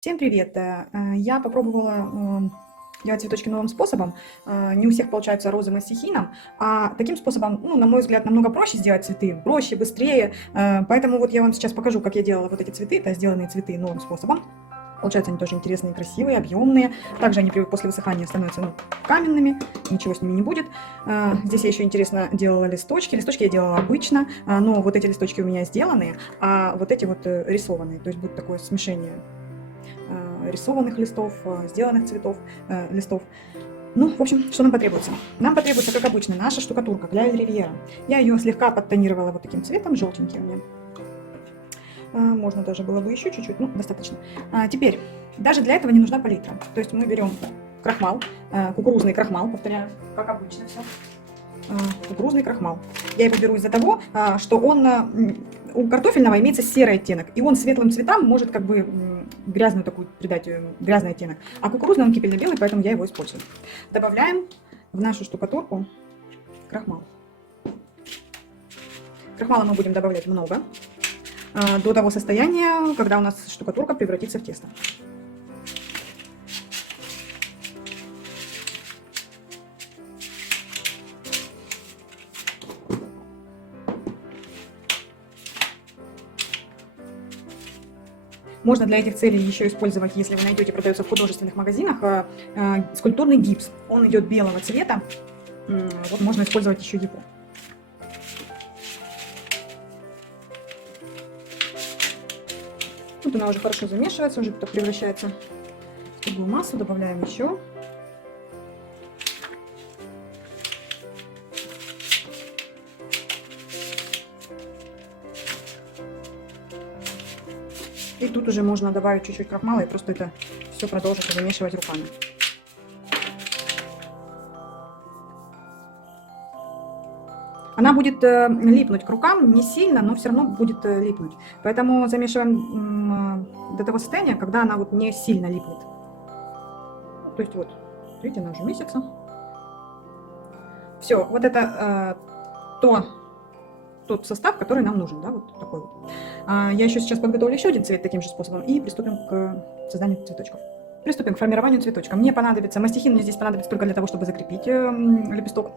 Всем привет! Я попробовала делать цветочки новым способом. Не у всех получается розовым и стихийным, а таким способом, ну, на мой взгляд, намного проще сделать цветы, проще, быстрее. Поэтому вот я вам сейчас покажу, как я делала вот эти цветы, это сделанные цветы новым способом. Получаются они тоже интересные, красивые, объемные. Также они после высыхания становятся каменными, ничего с ними не будет. Здесь я еще интересно делала листочки. Листочки я делала обычно, но вот эти листочки у меня сделанные, а вот эти вот рисованные. То есть будет такое смешение рисованных листов, сделанных цветов, листов. Ну, в общем, что нам потребуется? Нам потребуется, как обычно, наша штукатурка для ривьера. Я ее слегка подтонировала вот таким цветом, желтенький у меня. Можно даже было бы еще чуть-чуть, ну, достаточно. Теперь, даже для этого не нужна палитра. То есть мы берем крахмал, кукурузный крахмал, повторяю, как обычно все. Кукурузный крахмал. Я его беру из-за того, что он у картофельного имеется серый оттенок, и он светлым цветам может как бы грязную такую придать, грязный оттенок. А кукурузный он кипельно-белый, поэтому я его использую. Добавляем в нашу штукатурку крахмал. Крахмала мы будем добавлять много, до того состояния, когда у нас штукатурка превратится в тесто. Можно для этих целей еще использовать, если вы найдете, продается в художественных магазинах, скульптурный гипс. Он идет белого цвета. Вот можно использовать еще его. Вот она уже хорошо замешивается, уже так превращается в тугую массу. Добавляем еще. И тут уже можно добавить чуть-чуть крахмала и просто это все продолжить замешивать руками. Она будет липнуть к рукам не сильно, но все равно будет липнуть. Поэтому замешиваем до того состояния, когда она вот не сильно липнет. То есть вот, видите, она уже месяца. Все, вот это тот состав, который нам нужен, да, вот такой вот. Я еще сейчас подготовлю еще один цвет таким же способом и приступим к созданию цветочков. Приступим к формированию цветочка. Мне понадобится мастихин, мне здесь понадобится только для того, чтобы закрепить лепесток.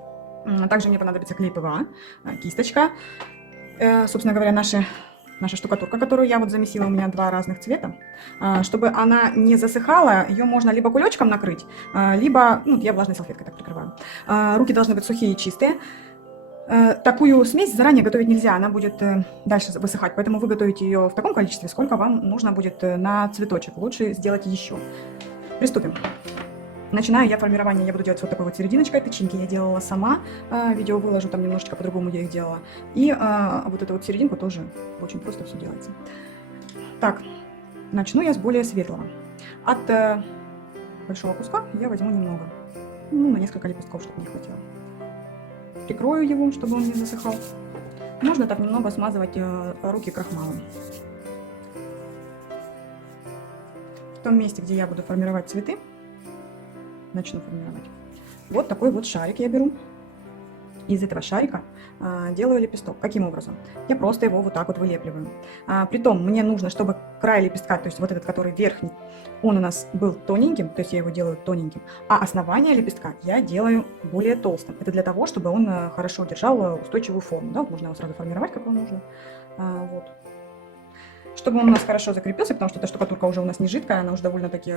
Также мне понадобится клей ПВА, кисточка, собственно говоря, наша штукатурка, которую я вот замесила, у меня два разных цвета. Чтобы она не засыхала, ее можно либо кулечком накрыть, либо, ну, я влажной салфеткой так прикрываю. Руки должны быть сухие и чистые. Такую смесь заранее готовить нельзя, она будет дальше высыхать, поэтому вы готовите ее в таком количестве, сколько вам нужно будет на цветочек. Лучше сделать еще. Приступим. Начинаю я формирование, я буду делать вот такой вот серединочкой. Тычинки я делала сама, видео выложу, там немножечко по-другому я их делала. И вот эту вот серединку тоже очень просто все делается. Так, начну я с более светлого. От большого куска я возьму немного, ну, на несколько лепестков, чтобы не хватило. Прикрою его, чтобы он не засыхал. Можно так немного смазывать руки крахмалом. В том месте, где я буду формировать цветы, начну формировать. Вот такой вот шарик я беру. Из этого шарика делаю лепесток. Каким образом? Я просто его вот так вот вылепливаю. Притом мне нужно, чтобы край лепестка, то есть вот этот, который верхний, он у нас был тоненьким, то есть я его делаю тоненьким, а основание лепестка я делаю более толстым. Это для того, чтобы он хорошо держал устойчивую форму. Да? Вот можно его сразу формировать, как вам нужно. Вот. Чтобы он у нас хорошо закрепился, потому что эта штукатурка уже у нас не жидкая, она уже довольно-таки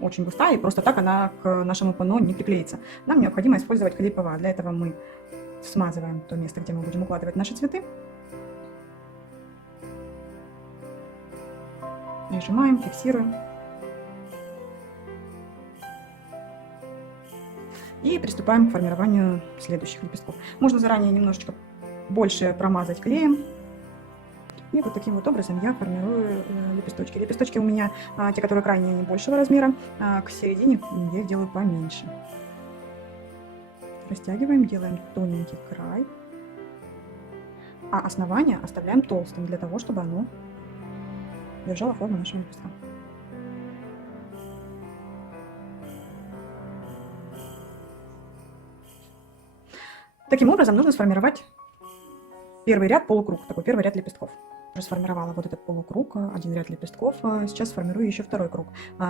очень густая, и просто так она к нашему панно не приклеится. Нам необходимо использовать клей ПВА. Для этого мы смазываем то место, где мы будем укладывать наши цветы. Прижимаем, фиксируем. И приступаем к формированию следующих лепестков. Можно заранее немножечко больше промазать клеем. И вот таким вот образом я формирую лепесточки. Лепесточки у меня, те, которые крайне не большего размера, к середине я их делаю поменьше. Растягиваем, делаем тоненький край, а основание оставляем толстым, для того, чтобы оно держало форму нашего лепестка. Таким образом нужно сформировать первый ряд полукруг, такой первый ряд лепестков. Уже сформировала вот этот полукруг, один ряд лепестков. Сейчас формирую еще второй круг.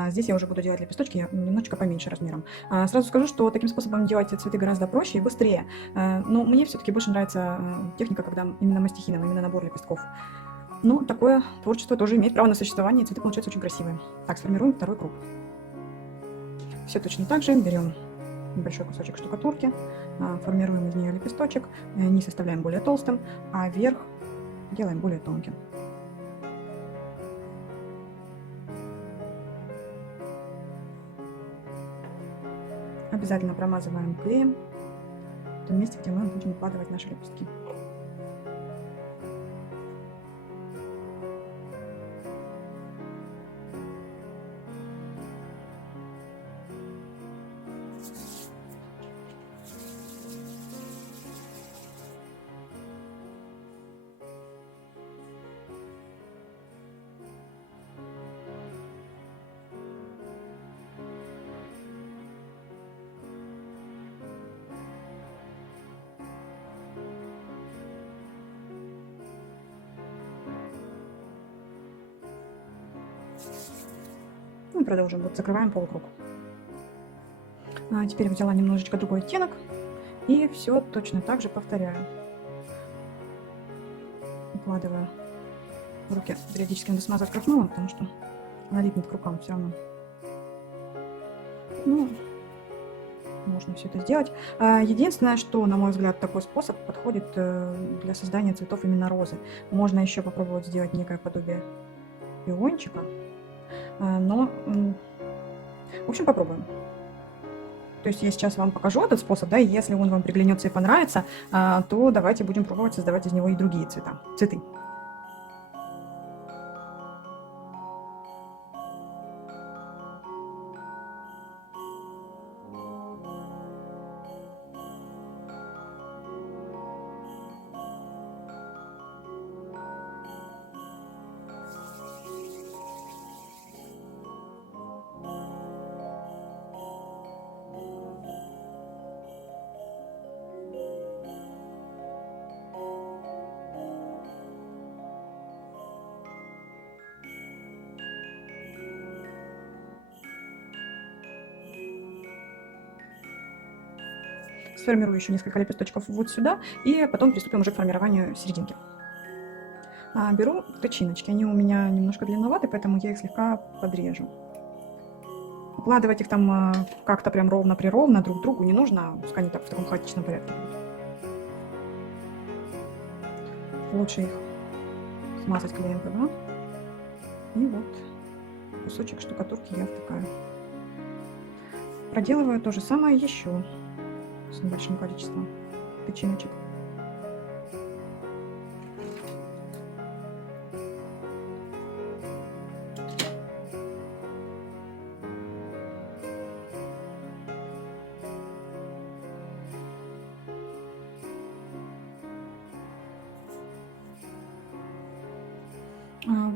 Здесь я уже буду делать лепесточки немножечко поменьше размером. Сразу скажу, что таким способом делать цветы гораздо проще и быстрее. Но мне все-таки больше нравится техника, когда именно мастихином, именно набор лепестков. Но такое творчество тоже имеет право на существование, и цветы получаются очень красивые. Так, сформируем второй круг. Все точно так же. Берем небольшой кусочек штукатурки, формируем из нее лепесточек, низ оставляем более толстым, а верх делаем более тонким. Обязательно промазываем клеем в том месте, где мы будем укладывать наши лепестки. Ну, продолжим. Вот закрываем полукруг. Теперь взяла немножечко другой оттенок и все точно так же повторяю. Укладываю руки. Периодически надо смазать крахмалом, потому что она липнет к рукам все равно. Ну, можно все это сделать. Единственное, что, на мой взгляд, такой способ подходит для создания цветов именно розы. Можно еще попробовать сделать некое подобие пиончика. Но, в общем, попробуем. То есть я сейчас вам покажу этот способ, да, и если он вам приглянется и понравится, то давайте будем пробовать создавать из него и другие цветы. Сформирую еще несколько лепесточков вот сюда, и потом приступим уже к формированию серединки. Беру тычиночки, они у меня немножко длинноваты, поэтому я их слегка подрежу. Укладывать их там как-то прям ровно-прировно друг к другу не нужно, пускай они так в таком хаотичном порядке будут. Лучше их смазать клеем ПВА. И вот кусочек штукатурки я втыкаю. Проделываю то же самое еще с небольшим количеством тычиночек.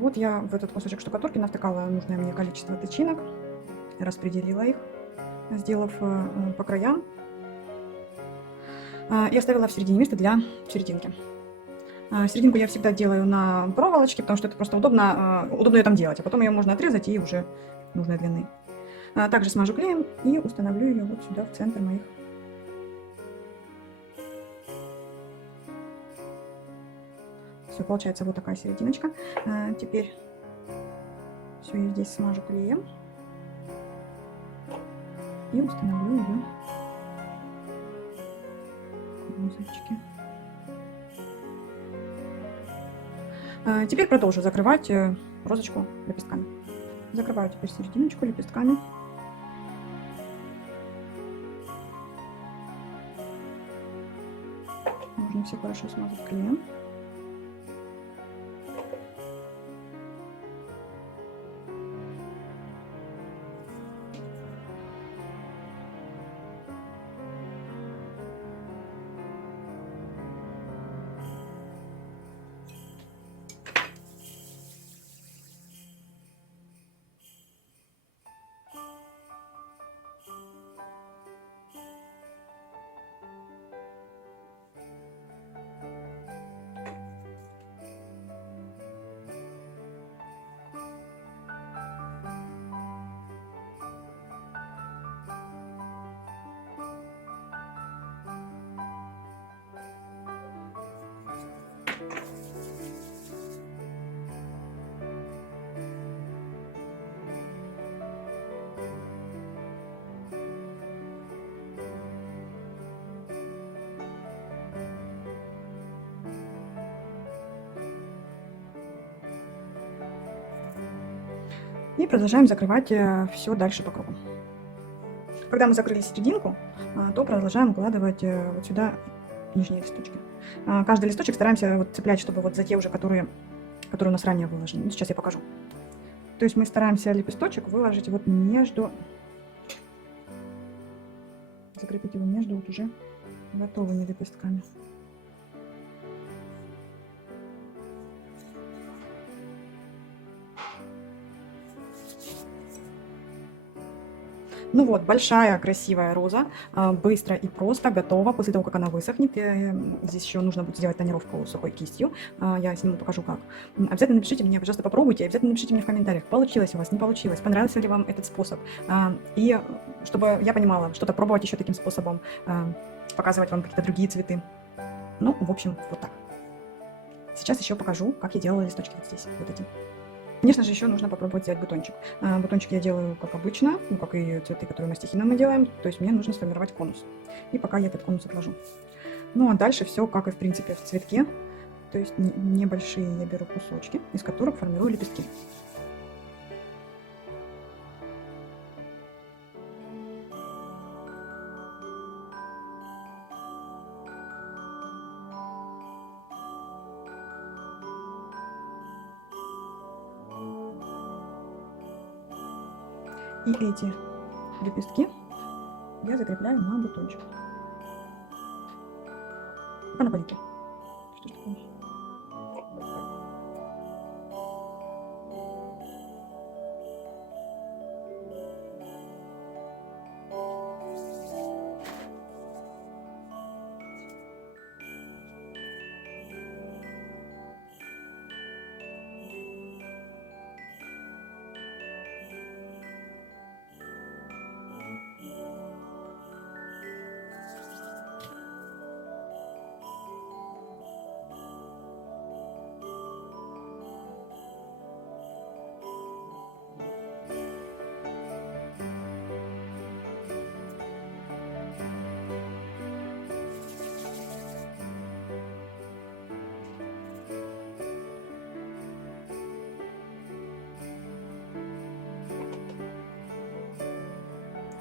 Вот я в этот кусочек штукатурки навтыкала нужное мне количество тычинок, распределила их, сделав по краям, и оставила в середине место для серединки. Серединку я всегда делаю на проволочке, потому что это просто удобно ее там делать, а потом ее можно отрезать и уже нужной длины. Также смажу клеем и установлю ее вот сюда, в центр моих. Все, получается вот такая серединочка. Теперь все я здесь смажу клеем и установлю ее в розочке. Теперь продолжу закрывать розочку лепестками. Закрываю теперь серединочку лепестками. Нужно все хорошо смазать клеем. И продолжаем закрывать все дальше по кругу. Когда мы закрыли серединку, то продолжаем укладывать вот сюда нижние листочки. Каждый листочек стараемся вот цеплять, чтобы вот за те уже, которые у нас ранее выложены. Ну, сейчас я покажу. То есть мы стараемся лепесточек выложить вот между, закрепить его между вот уже готовыми лепестками. Ну вот, большая красивая роза, быстро и просто готова после того, как она высохнет. Здесь еще нужно будет сделать тонировку сухой кистью. Я сниму, покажу как. Обязательно напишите мне, пожалуйста, попробуйте. Обязательно напишите мне в комментариях, получилось у вас, не получилось, понравился ли вам этот способ. И чтобы я понимала, что-то пробовать еще таким способом, показывать вам какие-то другие цветы. Ну, в общем, вот так. Сейчас еще покажу, как я делала листочки вот здесь, вот эти. Конечно же, еще нужно попробовать сделать бутончик. Бутончик я делаю как обычно, ну, как и цветы, которые мастихином мы делаем. То есть мне нужно сформировать конус. И пока я этот конус отложу. Ну, а дальше все, как и в принципе в цветке. То есть небольшие я беру кусочки, из которых формирую лепестки. И эти лепестки я закрепляю на бутончик. Пока на палитре. Что ж такое?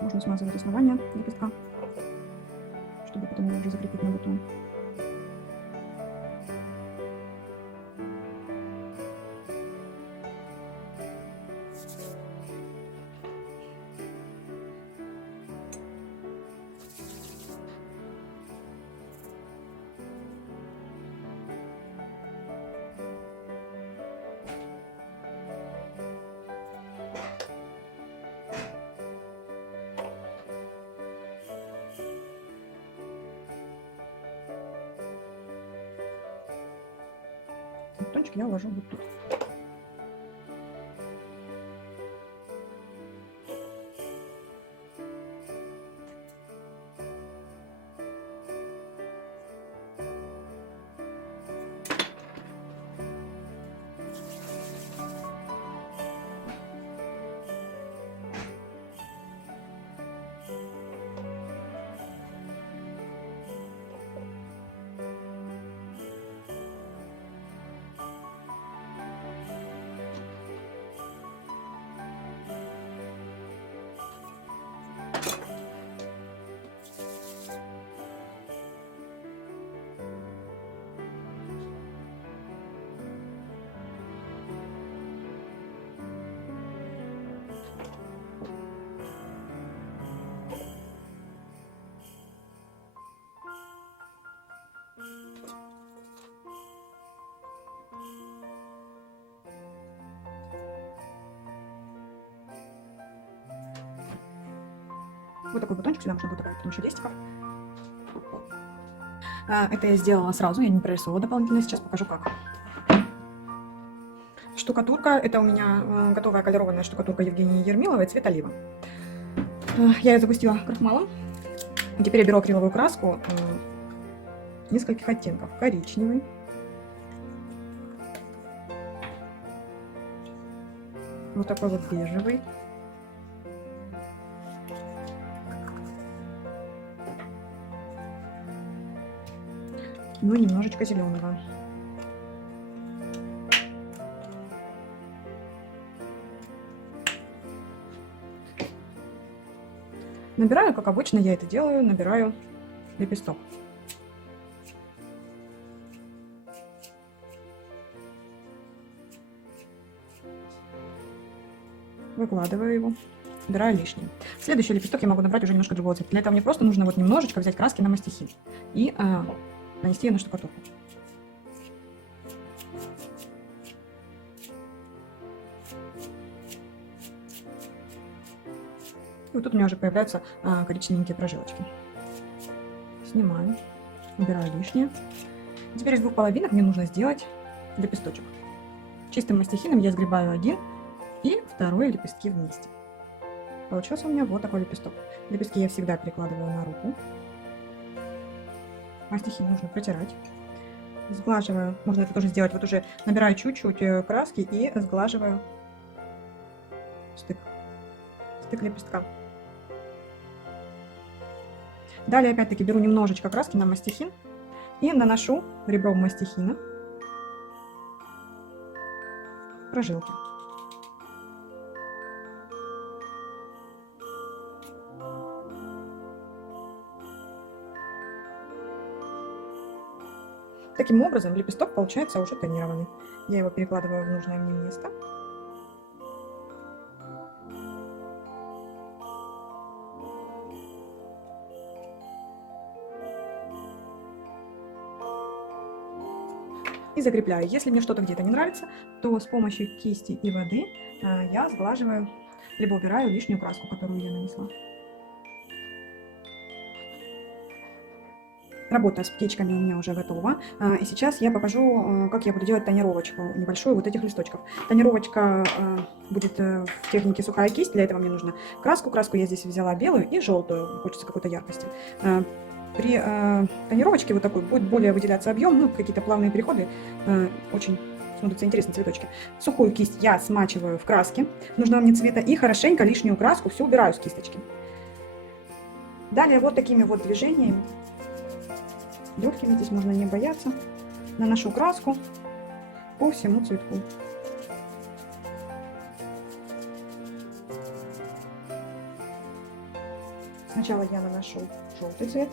Можно смазывать основание лепестка, чтобы потом его уже закрепить на бутон. Бутончик я уложу вот тут. Вот такой бутончик сюда можно будет добавить, потом еще листиков. Это я сделала сразу, я не прорисовывала дополнительно, сейчас покажу как. Штукатурка, это у меня готовая колерованная штукатурка Евгении Ермиловой, цвет олива. Я ее загустила крахмалом. Теперь я беру акриловую краску нескольких оттенков. Коричневый, вот такой вот бежевый, ну и немножечко зеленого. Набираю, как обычно я это делаю, набираю лепесток. Выкладываю его, убираю лишнее. Следующий лепесток я могу набрать уже немножко другого цвета. Для этого мне просто нужно вот немножечко взять краски на мастихин и нанести ее на штукатурку. И вот тут у меня уже появляются коричневенькие прожилочки. Снимаю, убираю лишнее. Теперь из двух половинок мне нужно сделать лепесточек. Чистым мастихином я сгребаю один и второй лепестки вместе. Получился у меня вот такой лепесток. Лепестки я всегда перекладываю на руку. Мастихин нужно протирать. Сглаживаю, можно это тоже сделать, вот уже набираю чуть-чуть краски и сглаживаю стык лепестка. Далее опять-таки беру немножечко краски на мастихин и наношу ребром мастихина прожилки. Таким образом лепесток получается уже тонированный. Я его перекладываю в нужное мне место. И закрепляю. Если мне что-то где-то не нравится, то с помощью кисти и воды я сглаживаю, либо убираю лишнюю краску, которую я нанесла. Работа с птичками у меня уже готова. И сейчас я покажу, как я буду делать тонировочку небольшую вот этих листочков. Тонировочка будет в технике сухая кисть. Для этого мне нужно краску. Краску я здесь взяла белую и желтую. Хочется какой-то яркости. При тонировочке вот такой будет более выделяться объем, ну, какие-то плавные переходы, очень смотрятся интересные цветочки. Сухую кисть я смачиваю в краске нужного мне цвета и хорошенько лишнюю краску все убираю с кисточки. Далее вот такими вот движениями, легкими, здесь можно не бояться, наношу краску по всему цветку. Сначала я наношу желтый цвет.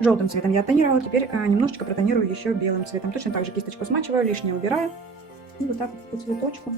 Желтым цветом я оттонировала, теперь немножечко протонирую еще белым цветом. Точно так же кисточку смачиваю, лишнее убираю. И вот так по цветочку.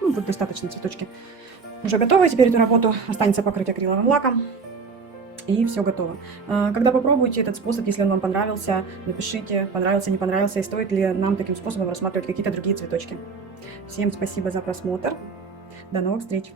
Ну, вот достаточно цветочки уже готовы. Теперь эту работу останется покрыть акриловым лаком. И все готово. Когда попробуете этот способ, если он вам понравился, напишите, понравился, не понравился, и стоит ли нам таким способом рассматривать какие-то другие цветочки. Всем спасибо за просмотр. До новых встреч!